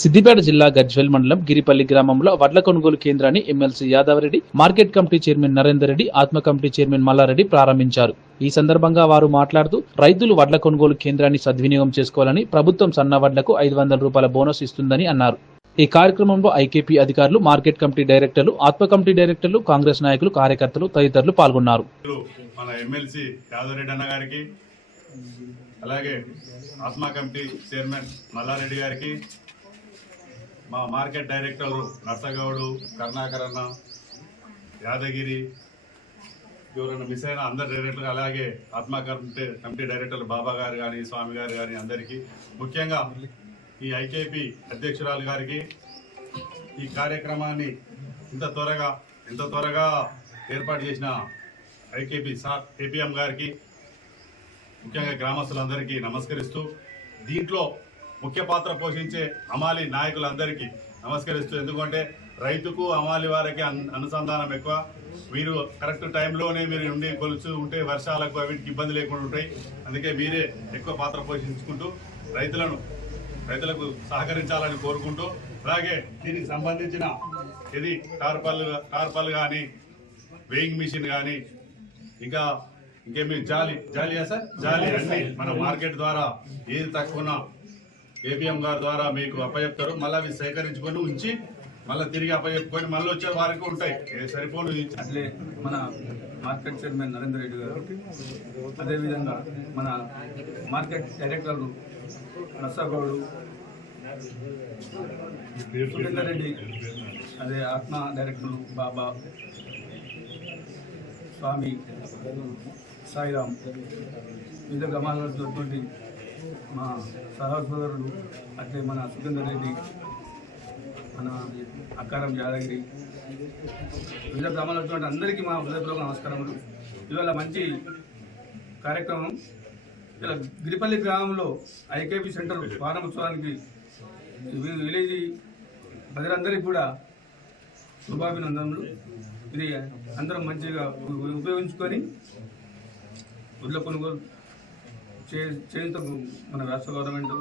సిద్దిపేట జిల్లా గజ్వెల్ మండలం గిరిపల్లి గ్రామంలో వడ్ల కొనుగోలు కేంద్రాన్ని MLC Yadavareddy market committee chairman Narender Reddy ఆత్మ కమిటీ చైర్మన్ మల్లారెడ్డి ప్రారంభించారు. ఈ సందర్భంగా వారు మాట్లాడుతూ రైతులు వడ్ల కొనుగోలు కేంద్రాన్ని సద్వినియోగం చేసుకోవాలని ప్రభుత్వం సన్న వడ్లకు ఐదు వందల రూపాయల బోనస్ ఇస్తుందని అన్నారు. ఈ కార్యక్రమంలో ఐకేపీ అధికారులు మార్కెట్ కమిటీ డైరెక్టర్లు ఆత్మ కమిటీ డైరెక్టర్లు కాంగ్రెస్ నాయకులు కార్యకర్తలు తదితరులు పాల్గొన్నారు. మన ఎమ్మెల్సీ యాదవరెడ్డి అన్న గారికి అలాగే ఆత్మ కమిటీ చైర్మన్ మల్లారెడ్డి గారికి మా మార్కెట్ డైరెక్టర్లు నర్సగౌడు కర్ణాకరన్న యాదగిరి ఎవరైనా మిస్ అయిన అందరు డైరెక్టర్లు అలాగే ఆత్మా కమిటీ కమిటీ డైరెక్టర్లు బాబా గారు కానీ స్వామి గారు కానీ అందరికీ ముఖ్యంగా ఈ ఐకేపీ అధ్యక్షురాలు గారికి ఈ కార్యక్రమాన్ని ఇంత త్వరగా ఇంత త్వరగా ఏర్పాటు చేసిన ఐకేపీ సార్ ఏపీఎం గారికి ముఖ్యంగా గ్రామస్తులందరికీ నమస్కరిస్తూ దీంట్లో ముఖ్య పాత్ర పోషించే అమాలి నాయకులందరికీ నమస్కరిస్తూ ఎందుకంటే రైతుకు అమాలి వారికి అన్- అనుసంధానం ఎక్కువ. మీరు కరెక్ట్ టైంలోనే మీరు ఉండి కొలుచు ఉంటే వర్షాలకు వీటికి ఇబ్బంది లేకుండా ఉంటాయి. అందుకే మీరే ఎక్కువ పాత్ర పోషించుకుంటూ రైతులను రైతులకు సహకరించాలని కోరుకుంటూ అలాగే దీనికి సంబంధించిన ఇది టార్పల్ టార్పల్ కానీ వేయింగ్ మిషన్ కానీ ఇంకా ఇంకేమి జాలి జాలియా సార్? జాలి అన్ని మన మార్కెట్ ద్వారా ఏది తక్కువ ఏపీఎం గారి ద్వారా మీకు అప్పచెప్తారు. మళ్ళీ అవి సేకరించుకొని ఉంచి మళ్ళీ తిరిగి అప్పచెప్పుకొని మళ్ళీ వచ్చే వారికి ఉంటాయి. సరిపోను అట్లే మన మార్కెట్ చైర్మన్ నరేందర్ రెడ్డి గారు అదేవిధంగా మన మార్కెట్ డైరెక్టర్లు నర్సాగౌడు సురేందర్ రెడ్డి అదే ఆత్మ డైరెక్టర్లు బాబా స్వామి సాయిరామ్ వివిధ గమాలతో మా సహోదరులు అట్లే మన సురేందర్ రెడ్డి మన అక్కారం యాదగిరి వివిధ గ్రామంలో ఉన్నటువంటి అందరికీ మా హృదయపూర్వక నమస్కారములు. ఇవాళ మంచి కార్యక్రమం. ఇలా గిరిపల్లి గ్రామంలో ఐకేపీ సెంటర్ ప్రారంభోత్సవానికి విలేజ్ ప్రజలందరికీ కూడా శుభాభినందనలు ఇది అందరం మంచిగా ఉపయోగించుకొని వడ్ల కొనుగోలు చే చేయంతో మన రాష్ట్ర గవర్నమెంట్